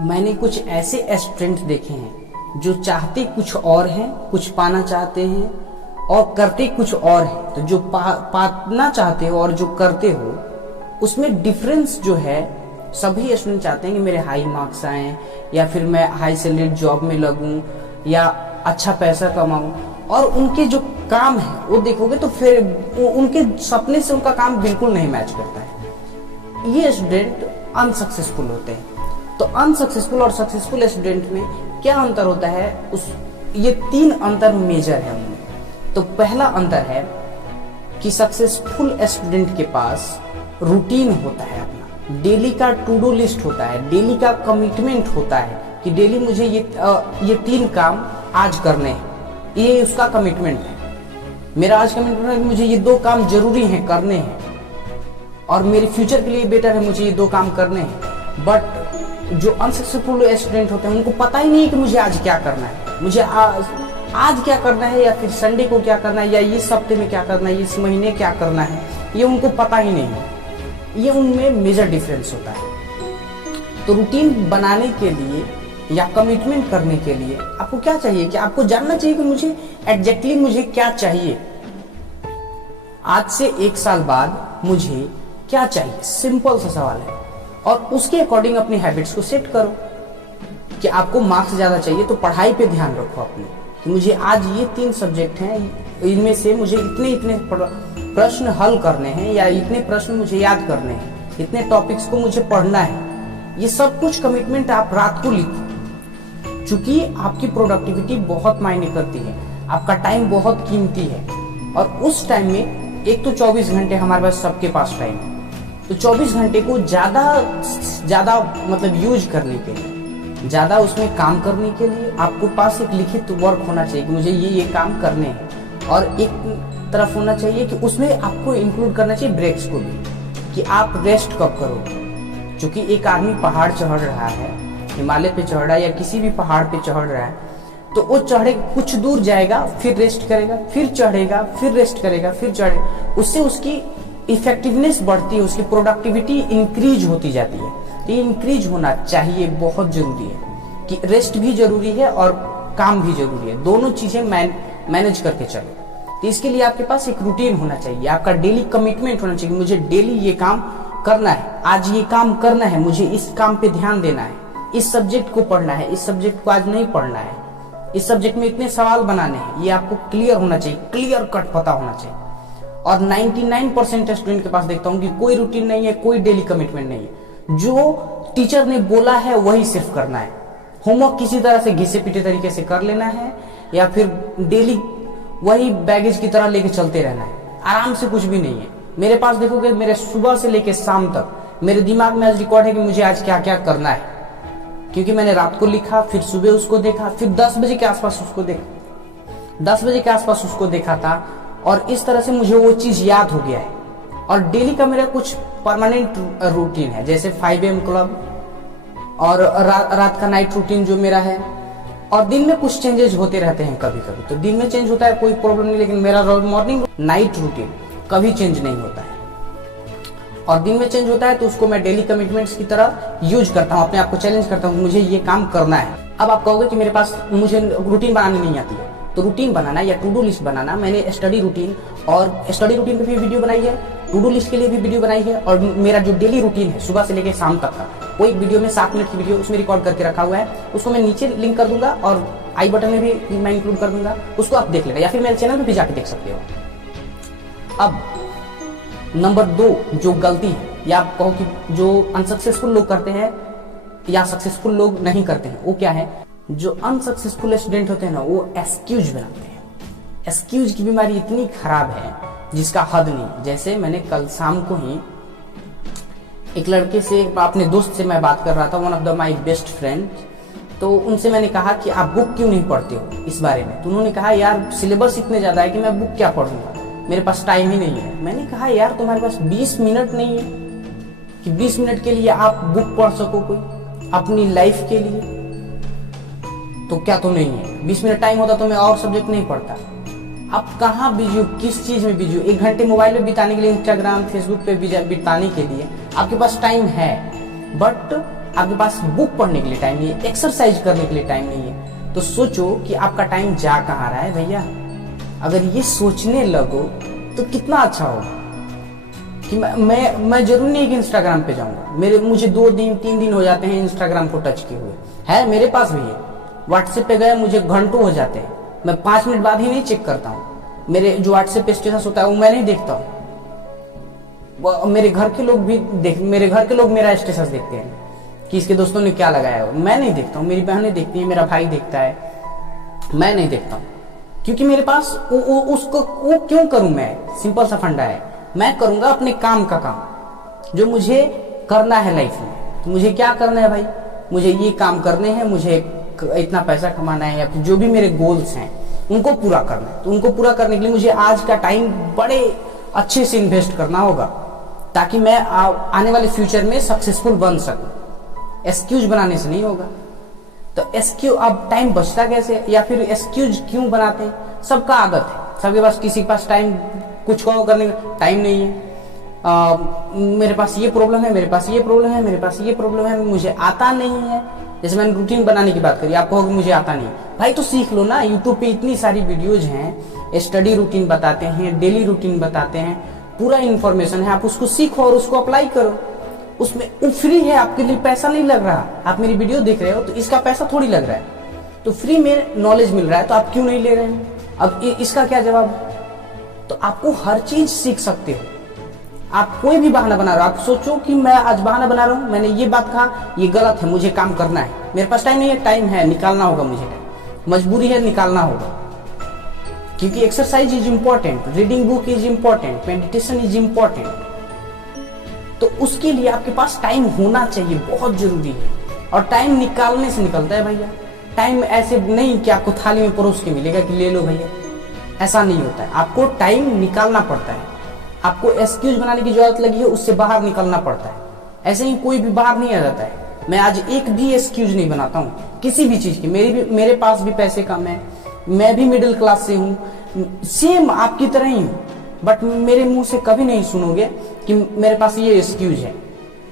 मैंने कुछ ऐसे स्टूडेंट देखे हैं जो चाहते कुछ और हैं, कुछ पाना चाहते हैं और करते कुछ और है। तो जो पाना चाहते हो और जो करते हो उसमें डिफरेंस जो है, सभी स्टूडेंट चाहते हैं कि मेरे हाई मार्क्स आए या फिर मैं हाई सैलरी जॉब में लगूं या अच्छा पैसा कमाऊं, और उनके जो काम है वो देखोगे तो फिर उनके सपने से उनका काम बिल्कुल नहीं मैच करता है। ये स्टूडेंट अनसक्सेसफुल होते हैं। तो अनसक्सेसफुल और सक्सेसफुल स्टूडेंट में क्या अंतर होता है, ये 3 अंतर मेजर है उनमें। तो पहला अंतर है कि सक्सेसफुल स्टूडेंट के पास रूटीन होता है, अपना डेली का टू डू लिस्ट होता है, डेली का कमिटमेंट होता है कि डेली मुझे ये 3 काम आज करने हैं, ये उसका कमिटमेंट है। मेरा आज कमिटमेंट है कि मुझे ये 2 काम जरूरी हैं, करने हैं और मेरे फ्यूचर के लिए बेटर है, मुझे ये 2 काम करने हैं। बट जो अनसक्सेसफुल स्टूडेंट होते हैं उनको पता ही नहीं है कि मुझे आज क्या करना है, मुझे आज क्या करना है या फिर संडे को क्या करना है या इस हफ्ते में क्या करना है, इस महीने क्या करना है, ये उनको पता ही नहीं है। ये उनमें मेजर डिफरेंस होता है। तो रूटीन बनाने के लिए या कमिटमेंट करने के लिए आपको क्या चाहिए कि आपको जानना चाहिए कि मुझे एग्जैक्टली मुझे क्या चाहिए, आज से 1 साल बाद मुझे क्या चाहिए, सिंपल सा सवाल है। और उसके अकॉर्डिंग अपनी हैबिट्स को सेट करो कि आपको मार्क्स ज्यादा चाहिए तो पढ़ाई पे ध्यान रखो अपने, कि मुझे आज ये 3 सब्जेक्ट हैं, इनमें से मुझे इतने प्रश्न हल करने हैं या इतने प्रश्न मुझे याद करने हैं, इतने टॉपिक्स को मुझे पढ़ना है। ये सब कुछ कमिटमेंट आप रात को लिखो, क्योंकि आपकी प्रोडक्टिविटी बहुत मायने करती है, आपका टाइम बहुत कीमती है। और उस टाइम में एक तो 24 घंटे हमारे पास सबके पास टाइम है, तो 24 घंटे को ज्यादा मतलब यूज करने के लिए, ज्यादा उसमें काम करने के लिए आपको पास एक लिखित वर्क होना चाहिए कि मुझे ये काम करने हैं। और एक तरफ होना चाहिए कि उसमें आपको इंक्लूड करना चाहिए ब्रेक्स को भी, कि आप रेस्ट कब करोगे। क्योंकि एक आदमी पहाड़ चढ़ रहा है, हिमालय पे चढ़ रहा है या किसी भी पहाड़ पे चढ़ रहा है, तो वो चढ़े कुछ दूर जाएगा, फिर रेस्ट करेगा, फिर चढ़ेगा, फिर रेस्ट करेगा, फिर चढ़ेगा। उससे उसकी इफेक्टिवनेस बढ़ती है, उसकी प्रोडक्टिविटी इंक्रीज होती जाती है। तो ये इंक्रीज होना चाहिए, बहुत जरूरी है कि रेस्ट भी जरूरी है और काम भी जरूरी है, दोनों चीजें मैनेज करके चलो। तो इसके लिए आपके पास एक रूटीन होना चाहिए, आपका डेली कमिटमेंट होना चाहिए, मुझे डेली ये काम करना है, आज ये काम करना है, मुझे इस काम पे ध्यान देना है, इस सब्जेक्ट को पढ़ना है, इस सब्जेक्ट को आज नहीं पढ़ना है, इस सब्जेक्ट में इतने सवाल बनाने हैं। ये आपको क्लियर होना चाहिए, क्लियर कट पता होना चाहिए। और 99% स्टूडेंट के पास देखता हूं कि कोई रूटीन नहीं है, कोई डेली कमिटमेंट नहीं है, जो टीचर ने बोला है वही सिर्फ करना है। होमवर्क किसी तरह से घिसे पीटे तरीके से कर लेना है या फिर डेली वही बैगेज की तरह लेके चलते रहना है, आराम से कुछ भी नहीं है। मेरे पास देखोगे, मेरे सुबह से लेके शाम तक मेरे दिमाग में आज रिकॉर्ड है कि मुझे आज क्या क्या करना है, क्योंकि मैंने रात को लिखा, फिर सुबह उसको देखा, फिर 10 बजे के आसपास उसको देखा, 10 बजे के आसपास उसको देखा था, और इस तरह से मुझे वो चीज याद हो गया है। और डेली का मेरा कुछ परमानेंट रूटीन है, जैसे 5 AM क्लब और रात का नाइट रूटीन जो मेरा है। और दिन में कुछ चेंजेस होते रहते हैं, कभी कभी तो दिन में चेंज होता है, कोई प्रॉब्लम नहीं, लेकिन मेरा मॉर्निंग नाइट रूटीन कभी चेंज नहीं होता है। और दिन में चेंज होता है तो उसको मैं डेली कमिटमेंट्स की तरह यूज करता हूँ, अपने आप को चैलेंज करता हूँ, मुझे ये काम करना है। अब आप कहोगे कि मेरे पास मुझे रूटीन बनाने नहीं आती है, तो रूटीन बनाना या टू डू लिस्ट बनाना, मैंने स्टडी रूटीन पे भी वीडियो बनाई है, टू डू लिस्ट के लिए भी वीडियो बनाई है, और मेरा जो डेली रूटीन है सुबह से लेकर शाम तक का, वो एक वीडियो में 7 मिनट की वीडियो उसमें रिकॉर्ड करके रखा हुआ है, उसको मैं नीचे लिंक कर दूंगा और आई बटन में भी मैं इंक्लूड कर दूंगा, उसको आप देख लेना या फिर मेरे चैनल पे भी जाके देख सकते हो। अब नंबर 2 जो गलती है, या आप कहो कि जो अनसक्सेसफुल लोग करते हैं या सक्सेसफुल लोग नहीं करते हैं, वो क्या है? जो अनसक्सेसफुल स्टूडेंट होते हैं ना, वो एक्सक्यूज बनाते हैं। एक्सक्यूज की बीमारी इतनी खराब है जिसका हद नहीं। जैसे मैंने कल शाम को ही एक लड़के से, अपने दोस्त से मैं बात कर रहा था, one of the my best friend, तो उनसे मैंने कहा कि आप बुक क्यों नहीं पढ़ते हो इस बारे में। तो उन्होंने कहा यार सिलेबस इतने ज्यादा है कि मैं बुक क्या पढ़ूंगा, मेरे पास टाइम ही नहीं है। मैंने कहा यार तुम्हारे पास 20 मिनट नहीं है कि 20 मिनट के लिए आप बुक पढ़ सको कोई अपनी लाइफ के लिए, तो क्या तो नहीं है? 20 मिनट टाइम होता तो मैं और सब्जेक्ट नहीं पढ़ता। आप कहाँ बिजी हो, किस चीज में बिजी हो? 1 घंटे मोबाइल में बिताने के लिए, इंस्टाग्राम फेसबुक पे बिताने के लिए आपके पास टाइम है, बट आपके पास बुक पढ़ने के लिए टाइम नहीं है, एक्सरसाइज करने के लिए टाइम नहीं है, तो सोचो कि आपका टाइम जा कहाँ रहा है भैया। अगर ये सोचने लगो तो कितना अच्छा होगा कि मैं जरूर नहीं कि इंस्टाग्राम पे जाऊंगा। मुझे 2 दिन 3 दिन हो जाते हैं इंस्टाग्राम को टच किए हुए, है मेरे पास भी है। व्हाट्सएप पे गए मुझे घंटों हो जाते हैं, मैं 5 मिनट बाद ही नहीं चेक करता हूँ। मेरे जो व्हाट्सएप पे स्टेटस होता है वो मैं नहीं देखता हूँ। मेरे घर के लोग मेरा स्टेटस देखते हैं कि इसके दोस्तों ने क्या लगाया है, मैं नहीं देखता हूँ। मेरी बहनें देखती हैं, मेरा भाई देखता है, मैं नहीं देखता हूँ। क्योंकि मेरे पास उसको वो क्यों करूं मैं, सिंपल सा फंडा है, मैं करूंगा अपने काम का काम जो मुझे करना है लाइफ में। तो मुझे क्या करना है भाई, मुझे ये काम करने हैं, मुझे इतना पैसा कमाना है, या फिर जो भी मेरे गोल्स हैं उनको पूरा करना है। तो उनको पूरा करने के लिए मुझे आज का टाइम बड़े अच्छे से इन्वेस्ट करना होगा, ताकि मैं आने वाले फ्यूचर में सक्सेसफुल बन सकूं। एक्सक्यूज बनाने से नहीं होगा। तो एक्सक्यूज, अब टाइम बचता कैसे, या फिर एक्सक्यूज क्यों बनाते हैं? सबका आदत है, सबके पास, किसी के पास टाइम कुछ करने का टाइम नहीं है। मेरे पास ये प्रॉब्लम है, मेरे पास ये प्रॉब्लम है, मेरे पास ये प्रॉब्लम है, मुझे आता नहीं है। जैसे मैंने रूटीन बनाने की बात करी, आप कहोगे मुझे आता नहीं, भाई तो सीख लो ना। यूट्यूब पे इतनी सारी वीडियोज हैं, स्टडी रूटीन बताते हैं, डेली रूटीन बताते हैं, पूरा इन्फॉर्मेशन है, आप उसको सीखो और उसको अप्लाई करो। उसमें फ्री है, आपके लिए पैसा नहीं लग रहा। आप मेरी वीडियो देख रहे हो तो इसका पैसा थोड़ी लग रहा है, तो फ्री में नॉलेज मिल रहा है, तो आप क्यों नहीं ले रहे हैं? अब इसका क्या जवाब है? तो आपको हर चीज सीख सकते हो। आप कोई भी बहाना बना रहे हो, आप सोचो कि मैं आज बहाना बना रहा हूं, मैंने ये बात कहा, ये गलत है, मुझे काम करना है, मेरे पास टाइम नहीं है, टाइम है, निकालना होगा, मुझे टाइम, मजबूरी है, निकालना होगा। क्योंकि exercise is important, reading book is important, meditation is important. तो उसके लिए आपके पास टाइम होना चाहिए, बहुत जरूरी है। और टाइम निकालने से निकलता है भैया। टाइम ऐसे नहीं कि आपको थाली में परोस के मिलेगा कि ले लो भैया, ऐसा नहीं होता है। आपको टाइम निकालना पड़ता है। आपको एक्सक्यूज बनाने की जरूरत लगी है, उससे बाहर निकलना पड़ता है। ऐसे ही कोई भी बाहर नहीं आ जाता है। मैं आज एक भी एक्सक्यूज नहीं बनाता हूँ किसी भी चीज की। मेरे पास भी पैसे कम है, मैं भी मिडिल क्लास से हूँ, सेम आपकी तरह ही हूँ, बट मेरे मुंह से कभी नहीं सुनोगे कि मेरे पास ये एक्सक्यूज है।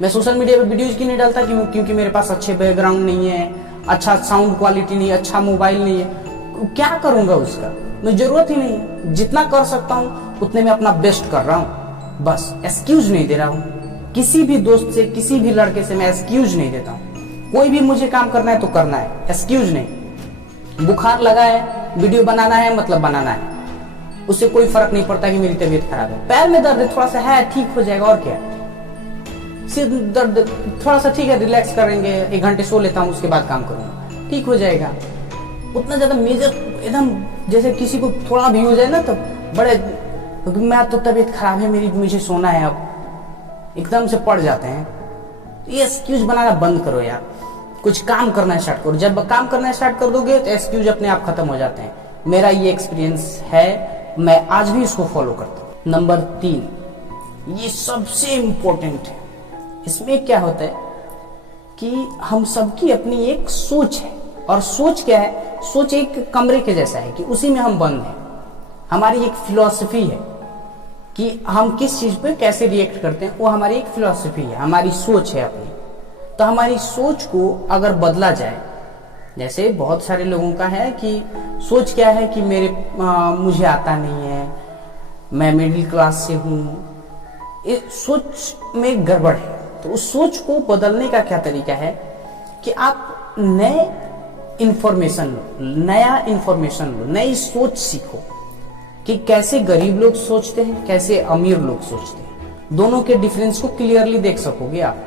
मैं सोशल मीडिया पे वीडियोज क्यों नहीं डालता, क्योंकि मेरे पास अच्छे बैकग्राउंड नहीं है, अच्छा साउंड क्वालिटी नहीं है, अच्छा मोबाइल नहीं है। क्या करूंगा उसका, मुझे जरूरत ही नहीं है। जितना कर सकता हूँ उतने में अपना बेस्ट कर रहा हूँ, बस एक्सक्यूज नहीं दे रहा हूँ। किसी भी दोस्त से, किसी भी लड़के से मैं एक्सक्यूज नहीं देता हूँ। कोई भी मुझे काम करना है तो करना है, एक्सक्यूज नहीं। बुखार लगा है, वीडियो बनाना है, मतलब बनाना है, उससे कोई फर्क नहीं पड़ता कि मेरी तबीयत खराब है, पैर में दर्द थोड़ा सा है, ठीक हो जाएगा, और क्या। सिर दर्द थोड़ा सा ठीक है, रिलैक्स करेंगे, 1 घंटे सो लेता हूँ, उसके बाद काम करूंगा, ठीक हो जाएगा। उतना ज्यादा मेजर एकदम, जैसे किसी को थोड़ा भी हो जाए ना तो बड़े, मैं तो तबीयत खराब है मेरी, मुझे सोना है, अब एकदम से पड़ जाते हैं। ये एक्सक्यूज बनाना बंद करो यार, कुछ काम करना स्टार्ट करो। जब काम करना स्टार्ट कर दोगे तो एक्सक्यूज अपने आप खत्म हो जाते हैं। मेरा ये एक्सपीरियंस है, मैं आज भी इसको फॉलो करता हूँ। नंबर 3, ये सबसे इंपॉर्टेंट है। इसमें क्या होता है कि हम सबकी अपनी एक सोच है, और सोच क्या है, सोच एक कमरे के जैसा है कि उसी में हम बंद हैं। हमारी एक फिलॉसफी है कि हम किस चीज पे कैसे रिएक्ट करते हैं, वो हमारी एक फिलॉसफी है, हमारी सोच है अपनी। तो हमारी सोच को अगर बदला जाए, जैसे बहुत सारे लोगों का है कि सोच क्या है कि मुझे आता नहीं है, मैं मिडिल क्लास से हूँ, ये सोच में गड़बड़ है। तो उस सोच को बदलने का क्या तरीका है कि आप नया इंफॉर्मेशन लो, नई सोच सीखो कि कैसे गरीब लोग सोचते हैं, कैसे अमीर लोग सोचते हैं। दोनों के डिफरेंस को क्लियरली देख सकोगे आप।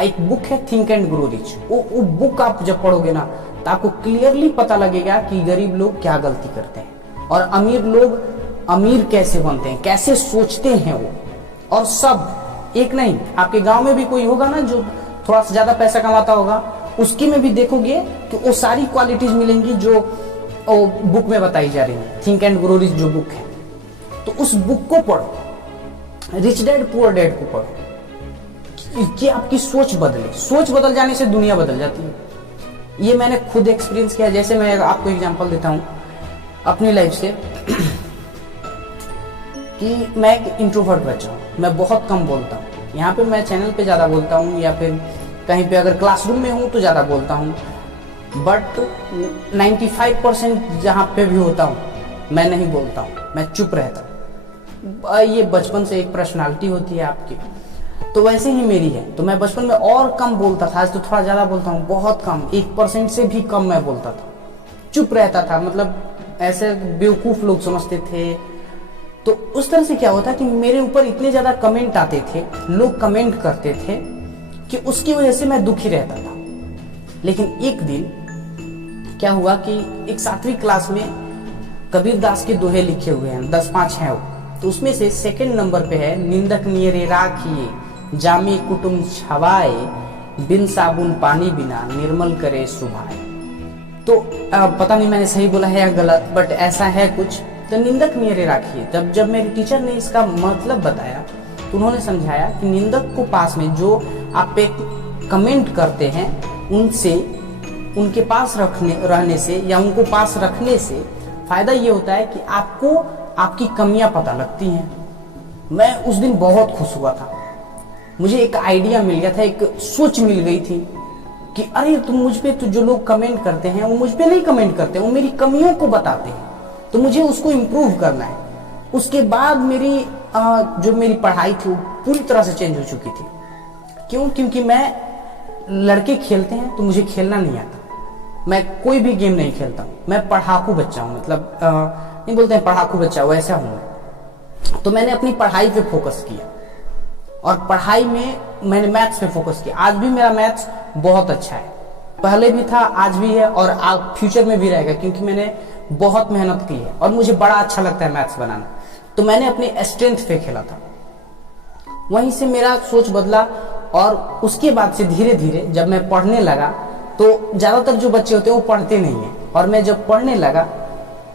एक बुक है थिंक एंड ग्रो रिच, वो बुक आप जब पढ़ोगे ना तो आपको क्लियरली पता लगेगा कि गरीब लोग क्या गलती करते हैं और अमीर लोग अमीर कैसे बनते हैं, कैसे सोचते हैं वो। और सब एक नहीं, आपके गांव में भी कोई होगा ना जो थोड़ा सा ज्यादा पैसा कमाता होगा, उसकी में भी देखोगे कि वो सारी क्वालिटीज मिलेंगी जो बुक में बताई जा रही है, थिंक एंड ग्रो रिच जो बुक है। तो उस बुक को पढ़ो, रिच डैड पुअर डैड को पढ़ो कि आपकी सोच बदले। सोच बदल जाने से दुनिया बदल जाती है। ये मैंने खुद एक्सपीरियंस किया। जैसे मैं आपको एग्जांपल देता हूं अपनी लाइफ से कि मैं एक इंट्रोवर्ट बच्चा हूं, मैं बहुत कम बोलता हूं। यहाँ पे मैं चैनल पे ज्यादा बोलता हूँ या फिर कहीं पे अगर क्लासरूम में हूँ तो ज़्यादा बोलता हूँ, बट 95% जहाँ पे भी होता हूँ मैं नहीं बोलता हूँ, मैं चुप रहता हूँ। ये बचपन से एक पर्सनालिटी होती है आपकी, तो वैसे ही मेरी है। तो मैं बचपन में और कम बोलता था, आज तो थोड़ा ज़्यादा बोलता हूँ, बहुत कम, 1% से भी कम मैं बोलता था, चुप रहता था। मतलब ऐसे बेवकूफ़ लोग समझते थे। तो उस तरह से क्या होता कि मेरे ऊपर इतने ज़्यादा कमेंट आते थे, लोग कमेंट करते थे कि उसकी वजह से मैं दुखी रहता था। लेकिन एक दिन क्या हुआ कि एक 7वीं क्लास में कबीरदास के दोहे लिखे हुए हैं, 10-5 हैं वो, तो उसमें से 2nd नंबर पे है, निंदक नियरे राखिए जामे कुटुम छवाए, बिन साबुन पानी बिना निर्मल करे सुभाए। तो पता नहीं मैंने सही बोला है या गलत, बट ऐसा है कुछ। तो निंदक नियरे राखिए, जब मेरे टीचर ने इसका मतलब बताया तो उन्होंने समझाया कि निंदक को पास में, जो आप पे कमेंट करते हैं, उनसे, उनके पास रहने से या उनको पास रखने से फायदा ये होता है कि आपको आपकी कमियां पता लगती हैं। मैं उस दिन बहुत खुश हुआ था, मुझे एक आइडिया मिल गया था, एक सोच मिल गई थी कि अरे तुम मुझ पे, तो जो लोग कमेंट करते हैं वो मुझ पे नहीं कमेंट करते, वो मेरी कमियों को बताते हैं, तो मुझे उसको इम्प्रूव करना है। उसके बाद मेरी जो मेरी पढ़ाई थी वो पूरी तरह से चेंज हो चुकी थी। क्यों? क्योंकि मैं, लड़के खेलते हैं तो मुझे खेलना नहीं आता, मैं कोई भी गेम नहीं खेलता हूँ, मैं पढ़ाकू बच्चा हूँ, मतलब नहीं बोलते हैं पढ़ाकू बच्चा, वैसा हूँ मैं। तो मैंने अपनी पढ़ाई पे फोकस किया और पढ़ाई में मैंने मैथ्स पे फोकस किया। आज भी मेरा मैथ्स बहुत अच्छा है, पहले भी था, आज भी है और फ्यूचर में भी रहेगा, क्योंकि मैंने बहुत मेहनत की है और मुझे बड़ा अच्छा लगता है मैथ्स बनाना। तो मैंने अपनी स्ट्रेंथ पे खेला था, वहीं से मेरा सोच बदला। और उसके बाद से धीरे धीरे जब मैं पढ़ने लगा, तो ज्यादातर जो बच्चे होते हैं वो पढ़ते नहीं है, और मैं जब पढ़ने लगा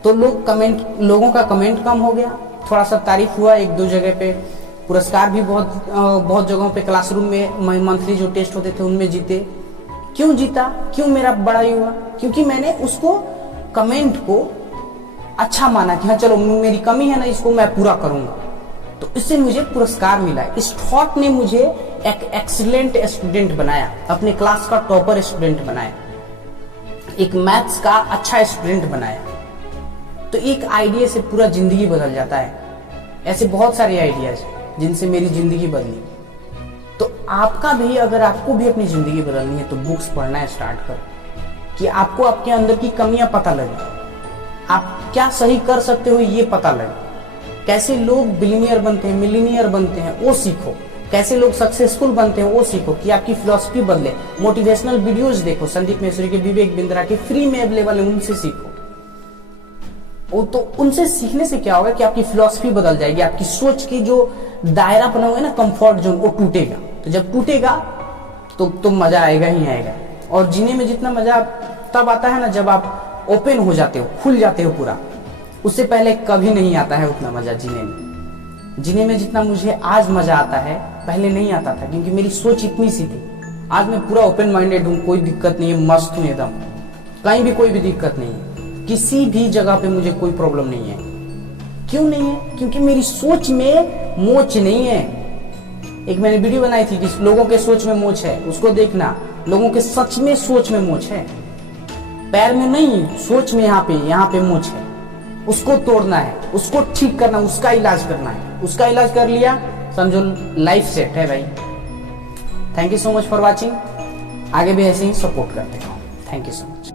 तो लोगों का कमेंट कम हो गया, थोड़ा सा तारीफ हुआ 1-2 जगह पे, पुरस्कार भी बहुत जगहों पे, क्लासरूम में मंथली जो टेस्ट होते थे उनमें जीते। क्यों जीता? क्यों मेरा बड़ाई हुआ? क्योंकि मैंने उसको, कमेंट को अच्छा माना कि हाँ चलो मेरी कमी है ना, इसको मैं पूरा करूंगा, तो इससे मुझे पुरस्कार मिला। इस थॉट ने मुझे एक एक्सीलेंट स्टूडेंट बनाया, अपने क्लास का टॉपर स्टूडेंट बनाया, एक मैथ्स का अच्छा स्टूडेंट बनाया। तो एक आइडिया से पूरा जिंदगी बदल जाता है। ऐसे बहुत सारे आइडियाज जिनसे मेरी जिंदगी बदली। तो आपका भी, अगर आपको भी अपनी जिंदगी बदलनी है तो बुक्स पढ़ना स्टार्ट करो, कि आपको आपके अंदर की कमियां पता लगे, आप क्या सही कर सकते हो ये पता लगे, कैसे लोग बिलियनियर बनते हैं, मिलियनियर बनते हैं वो सीखो, कैसे लोग सक्सेसफुल बनते हैं वो सीखो, कि आपकी फिलॉसफी बदले। मोटिवेशनल वीडियोस देखो, संदीप महेश्वरी के, विवेक बिंद्रा के, फ्री में अवेलेबल है, उनसे सीखो। तो उनसे सीखने से क्या होगा कि आपकी फिलॉसफी बदल जाएगी, आपकी सोच की जो दायरा बना हुआ है ना, कंफर्ट जोन, वो टूटेगा। तो जब टूटेगा तो मजा आएगा ही आएगा। और जीने में जितना मजा तब आता है ना जब आप ओपन हो जाते हो, खुल जाते हो पूरा, उससे पहले कभी नहीं आता है उतना मजा जीने में। जीने में जितना मुझे आज मजा आता है पहले नहीं आता था, क्योंकि मेरी सोच इतनी सी थी। आज मैं पूरा ओपन माइंडेड हूँ, कोई दिक्कत नहीं है, मस्त हूँ एकदम, कहीं भी कोई भी दिक्कत नहीं है, किसी भी जगह पे मुझे कोई प्रॉब्लम नहीं है। क्यों नहीं है? क्योंकि मेरी सोच में मोच नहीं है। एक मैंने वीडियो बनाई थी कि लोगों के सोच में मोच है, उसको देखना, लोगों के सच में सोच में मोच है, पैर में नहीं, सोच में यहाँ पे मोच है। उसको तोड़ना है, उसको ठीक करना, उसका इलाज करना है। उसका इलाज कर लिया, समझो लाइफ सेट है भाई। Thank you so much for watching. आगे भी ऐसे ही सपोर्ट करते रहो। Thank you so much.